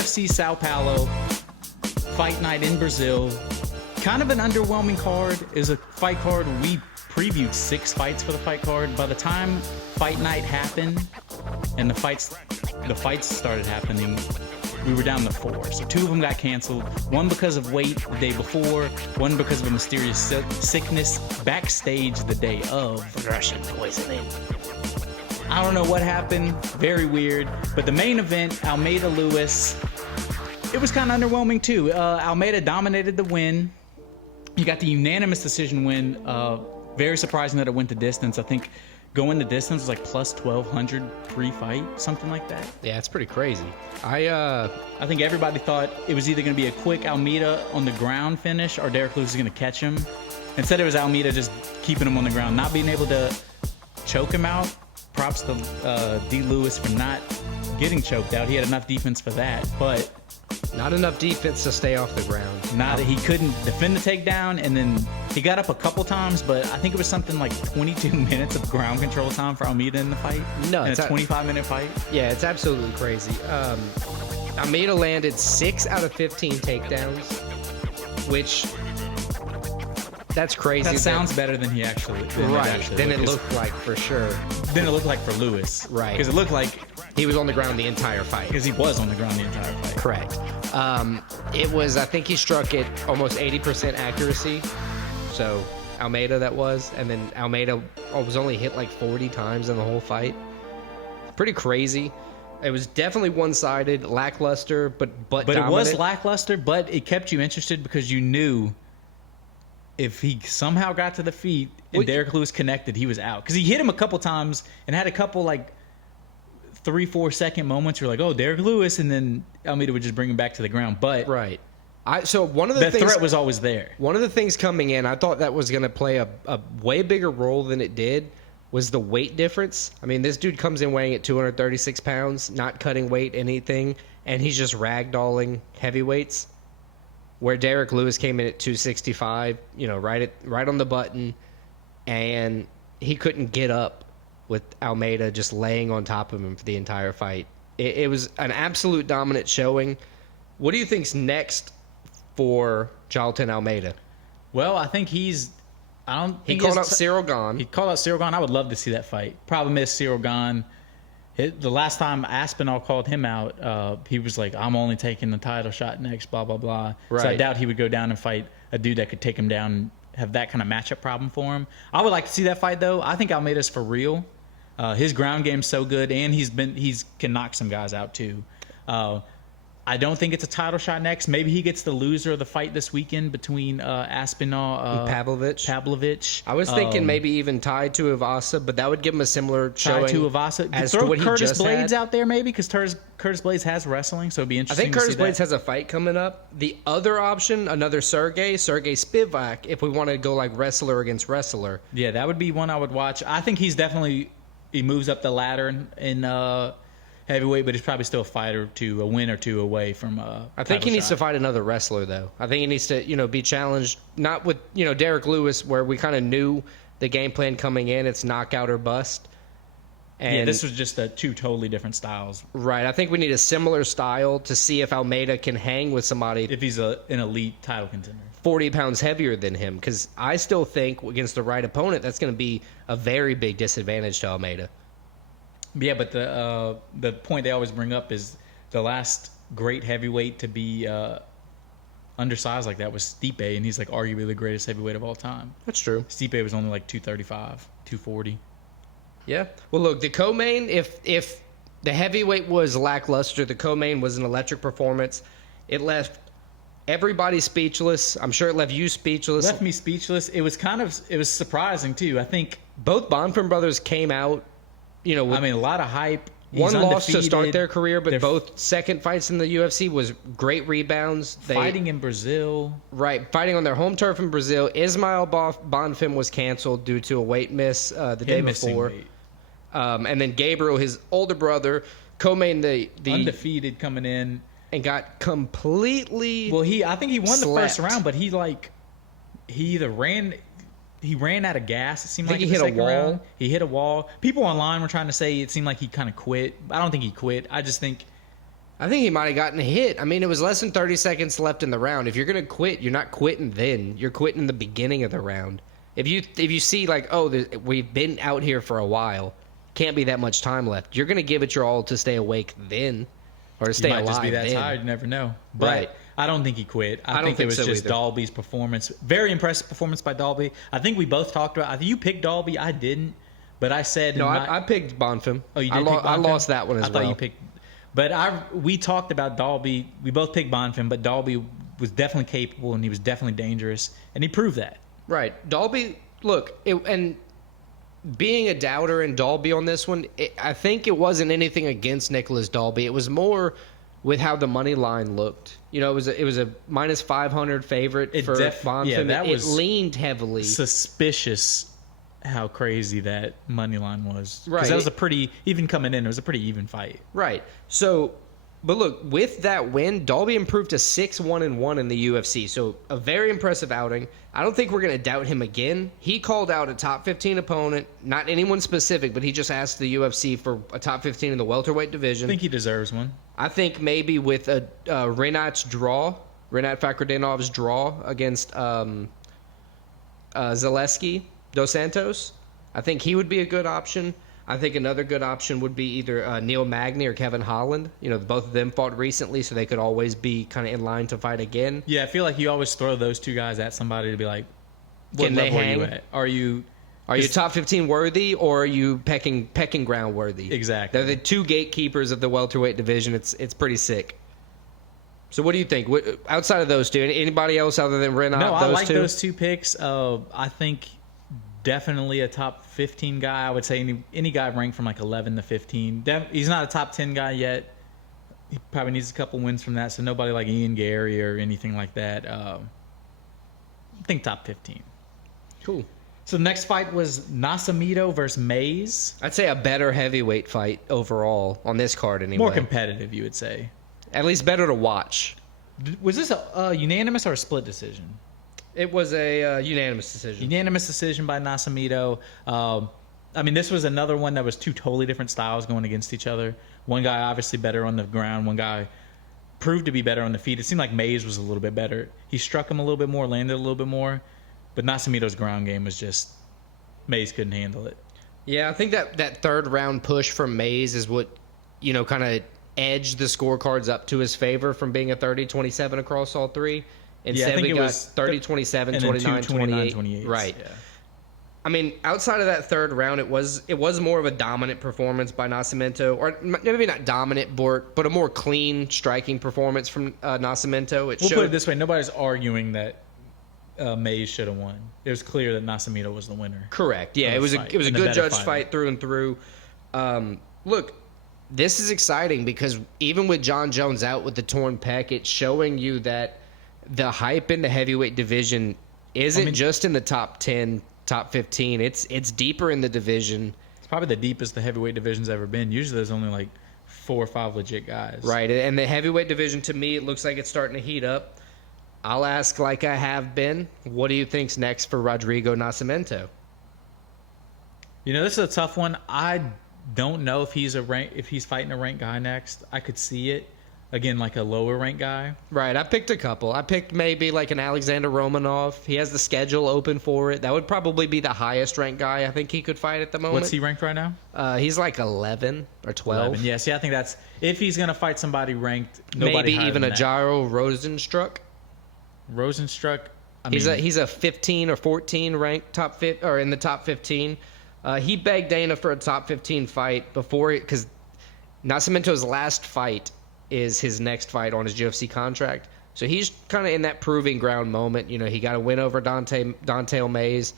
UFC Sao Paulo, fight night in Brazil. Kind of an underwhelming card. Is a fight card. We previewed 6 fights for the fight card. By the time fight night happened and the fights started happening, we were down to 4. So 2 of them got canceled. One because of weight the day before. One because of a mysterious sickness backstage the day of. Russian poisoning. I don't know what happened. Very weird. But the main event, Almeida Lewis, it was kind of underwhelming too. Almeida dominated the win. He got the unanimous decision win. Very surprising that it went the distance. I think going the distance was like plus 1,200 pre-fight, something like that. Yeah, it's pretty crazy. I think everybody thought it was either going to be a quick Almeida on the ground finish or Derrick Lewis was going to catch him. Instead, it was Almeida just keeping him on the ground, not being able to choke him out. Props to D. Lewis for not getting choked out. He had enough defense for that, but not enough defense to stay off the ground. He couldn't defend the takedown, and then he got up a couple times, but I think it was something like 22 minutes of ground control time for Almeida in the fight. No, it's a 25-minute fight. Yeah, it's absolutely crazy. Almeida landed 6 out of 15 takedowns, which that's crazy. That sounds better than he actually. Than it looked like for sure. Then it looked like for Lewis. Right. Because it looked like he was on the ground the entire fight. Because he was on the ground the entire fight. Correct. It was, I think he struck it almost 80% accuracy. So Almeida that was. And then Almeida was only hit like 40 times in the whole fight. Pretty crazy. It was definitely one-sided, lackluster, but dominant. It was lackluster, but it kept you interested because you knew if he somehow got to the feet and Derrick Lewis connected, he was out. Because he hit him a couple times and had a couple like 3-4 second moments. You're like, oh, Derrick Lewis, and then Almeida would just bring him back to the ground. But right. So one of the things, threat was always there. One of the things coming in, I thought that was going to play a way bigger role than it did, was the weight difference. I mean, this dude comes in weighing at 236 pounds, not cutting weight, anything, and he's just ragdolling heavyweights. Where Derrick Lewis came in at 265, right on the button, and he couldn't get up with Almeida just laying on top of him for the entire fight. It was an absolute dominant showing. What do you think's next for Jailton Almeida? Well, I think he called out Cyril Gane. He called out Cyril Gane. I would love to see that fight. Problem is, Cyril Gane, the last time Aspinall called him out, he was like, I'm only taking the title shot next, blah, blah, blah. Right. So I doubt he would go down and fight a dude that could take him down and have that kind of matchup problem for him. I would like to see that fight, though. I think Almeida's for real. His ground game's so good, and he can knock some guys out, too. I don't think it's a title shot next. Maybe he gets the loser of the fight this weekend between Aspinall and Pavlovich. I was thinking maybe even tied to Ivasa, but that would give him a similar showing. Tied to Ivasa. As throw to what Curtis he just Blades had. out there, maybe, because Curtis Blades has wrestling, so it'd be I interesting think to Curtis see Blades that. has a fight coming up. The other option, another Sergey Spivak, if we want to go like wrestler against wrestler. Yeah, that would be one I would watch. I think he moves up the ladder in heavyweight, but he's probably still a win or two away from I think he needs to fight another wrestler, though. I think he needs to, be challenged, not with, Derrick Lewis, where we kind of knew the game plan coming in. It's knockout or bust. And this was just 2 totally different styles. Right. I think we need a similar style to see if Almeida can hang with somebody. If he's an elite title contender. 40 pounds heavier than him, because I still think against the right opponent, that's going to be a very big disadvantage to Almeida. Yeah, but the point they always bring up is the last great heavyweight to be undersized like that was Stipe, and he's like arguably the greatest heavyweight of all time. That's true. Stipe was only like 235, 240. Yeah. Well, look, the co-main, if the heavyweight was lackluster, the co-main was an electric performance. It left everybody speechless. I'm sure it left you speechless. Left me speechless. It was surprising too. I think both Bonfim brothers came out. With a lot of hype. One loss to start their career, but both second fights in the UFC was great rebounds. Fighting in Brazil. Right, fighting on their home turf in Brazil. Ismael Bonfim was canceled due to a weight miss the day before. And then Gabriel, his older brother, co-main the undefeated coming in. And got completely I think he won slapped. The first round, but he either ran out of gas. It seemed like he hit a wall. Round. He hit a wall. People online were trying to say it seemed like he kind of quit. I don't think he quit. I just think I think he might have gotten hit. I mean, it was less than 30 seconds left in the round. If you're going to quit, you're not quitting then. You're quitting in the beginning of the round. If you see like, oh, we've been out here for a while, can't be that much time left. You're going to give it your all to stay awake then, or to stay alive. You might just be that then. tired. You never know. But Right. I don't think he quit. I don't think it think was so just either. Dalby's performance. Very impressive performance by Dalby. I think we both talked about. I think you picked Dalby. I didn't. But I said No, I picked Bonfim. Oh, you did pick Bonfim? I lost that one as well. I thought you picked. But we talked about Dalby. We both picked Bonfim, but Dalby was definitely capable and he was definitely dangerous, and he proved that. Right. Dalby, look, and being a doubter in Dalby on this one, I think it wasn't anything against Nicolas Dalby. It was more with how the money line looked. You know, it was a minus 500 favorite for Bonfim. Yeah, that it was leaned heavily. Suspicious how crazy that money line was. Right. Because that was a pretty, even coming in, it was a pretty even fight. Right. So, but look, with that win, Dalby improved to 6-1-1 in the UFC. So, a very impressive outing. I don't think we're going to doubt him again. He called out a top 15 opponent, not anyone specific, but he just asked the UFC for a top 15 in the welterweight division. I think he deserves one. I think maybe with a Renat Fakhretdinov's draw against Zaleski Dos Santos, I think he would be a good option. I think another good option would be either Neil Magny or Kevin Holland. You know, both of them fought recently, so they could always be kind of in line to fight again. Yeah, I feel like you always throw those two guys at somebody to be like, what Can they level hang? are you at? Are you top 15 worthy, or are you pecking ground worthy? Exactly. They're the two gatekeepers of the welterweight division. It's pretty sick. So what do you think? Outside of those two, anybody else other than Renat? No, I like two? those two picks. I think definitely a top 15 guy. I would say any guy ranked from like 11 to 15. He's not a top 10 guy yet. He probably needs a couple wins from that. So nobody like Ian Gary or anything like that. I think top 15. Cool. So the next fight was Nascimento versus Mays. I'd say a better heavyweight fight overall on this card anyway. More competitive, you would say. At least better to watch. Was this a unanimous or a split decision? It was a unanimous decision. Unanimous decision by Nascimento. I mean, this was another one that was two totally different styles going against each other. One guy obviously better on the ground. One guy proved to be better on the feet. It seemed like Mays was a little bit better. He struck him a little bit more, landed a little bit more. But Nascimento's ground game was just, Mays couldn't handle it. Yeah, I think that third round push from Mays is what, kind of edged the scorecards up to his favor from being a 30-27 across all three. Instead, we got 30-27, 29-28. Right. Yeah. I mean, outside of that third round, it was more of a dominant performance by Nascimento, or maybe not dominant, but a more clean striking performance from Nascimento. We'll put it this way: nobody's arguing that Mays should have won. It was clear that Nascimento was the winner. Correct. Yeah, it was a good judge fight through and through. Look, this is exciting because even with John Jones out with the torn pec, it's showing you that the hype in the heavyweight division isn't just in the top 10, top 15. It's deeper in the division. It's probably the deepest the heavyweight division's ever been. Usually there's only like 4 or 5 legit guys. Right, and the heavyweight division, to me, it looks like it's starting to heat up. I'll ask like I have been, what do you think's next for Rodrigo Nascimento? This is a tough one. I don't know if he's fighting a ranked guy next. I could see it. Again, like a lower ranked guy. Right, I picked a couple. I picked maybe like an Alexander Romanov. He has the schedule open for it. That would probably be the highest ranked guy I think he could fight at the moment. What's he ranked right now? He's like 11 or 12. 11. Yeah, see, I think that's, if he's going to fight somebody ranked, nobody maybe even a Jairo Rosenstruck. Rosenstruck, I mean, he's a 15 or 14 ranked or in the top 15. He begged Dana for a top 15 fight because Nascimento's last fight is his next fight on his UFC contract. So he's kind of in that proving ground moment. He got a win over Dante Mays,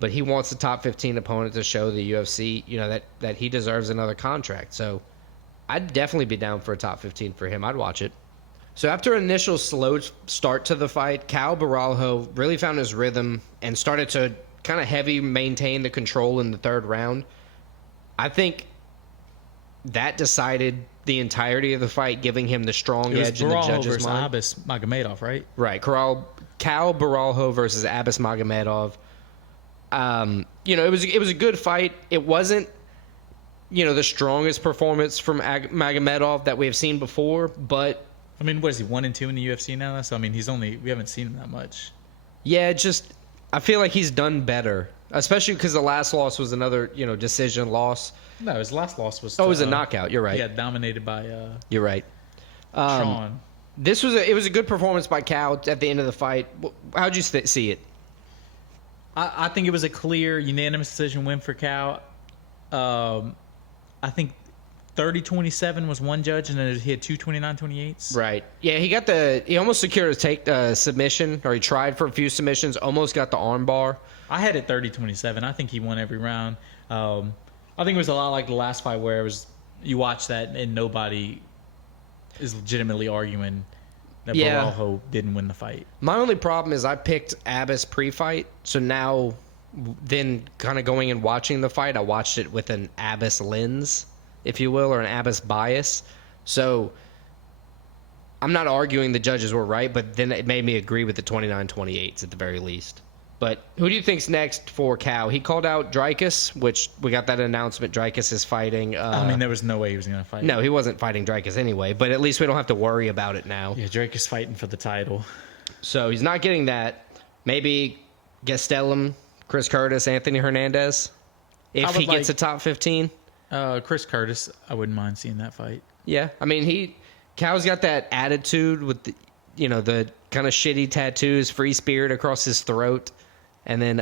but he wants the top 15 opponent to show the UFC, that he deserves another contract. So I'd definitely be down for a top 15 for him. I'd watch it. So after an initial slow start to the fight, Cal Baralho really found his rhythm and started to kind of heavy maintain the control in the third round. I think that decided the entirety of the fight, giving him the strong edge in the judges' mind. Abbas Magomedov, right? Right. Cal Baralho versus Abbas Magomedov. It was a good fight. It wasn't the strongest performance from Magomedov that we have seen before, but I mean, what is he, 1-2 in the UFC now? So I mean, we haven't seen him that much. yeah, I feel like he's done better, especially because the last loss was another decision loss. No, his last loss was. It was a knockout. You're right. Yeah, dominated by. You're right. Sean. It was a good performance by Cal at the end of the fight. How'd you see it? I think it was a clear, unanimous decision win for Cal. I think 30-27 was one judge, and then he had 2 29-28s. Right. Yeah, he almost secured a submission, or he tried for a few submissions, almost got the arm bar. I had it 30-27. I think he won every round. I think it was a lot like the last fight where it was you watch that and nobody is legitimately arguing that Rodolfo didn't win the fight. My only problem is I picked Abbas pre-fight, so now then kind of going and watching the fight, I watched it with an Abbas lens, if you will, or an Abbas bias. So I'm not arguing the judges were right, but then it made me agree with the 29-28s at the very least. But who do you think's next for Cal? He called out Dreykus, which we got that announcement. Dreykus is fighting. I mean, there was no way he was going to fight. No, he wasn't fighting Dreykus anyway, but at least we don't have to worry about it now. Yeah, Drake is fighting for the title. So he's not getting that. Maybe Gastelum, Chris Curtis, Anthony Hernandez, if he gets a top 15. Chris Curtis, I wouldn't mind seeing that fight. Yeah, I mean, Cal's got that attitude with the kind of shitty tattoos, free spirit across his throat. And then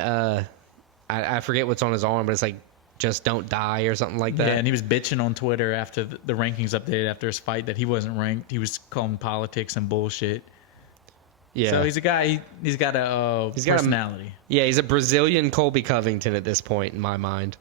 I forget what's on his arm, but it's like, just don't die or something like that. Yeah, and he was bitching on Twitter after the rankings updated after his fight that he wasn't ranked. He was calling politics and bullshit. Yeah. So he's a guy, he's got a personality. He's a Brazilian Colby Covington at this point, in my mind.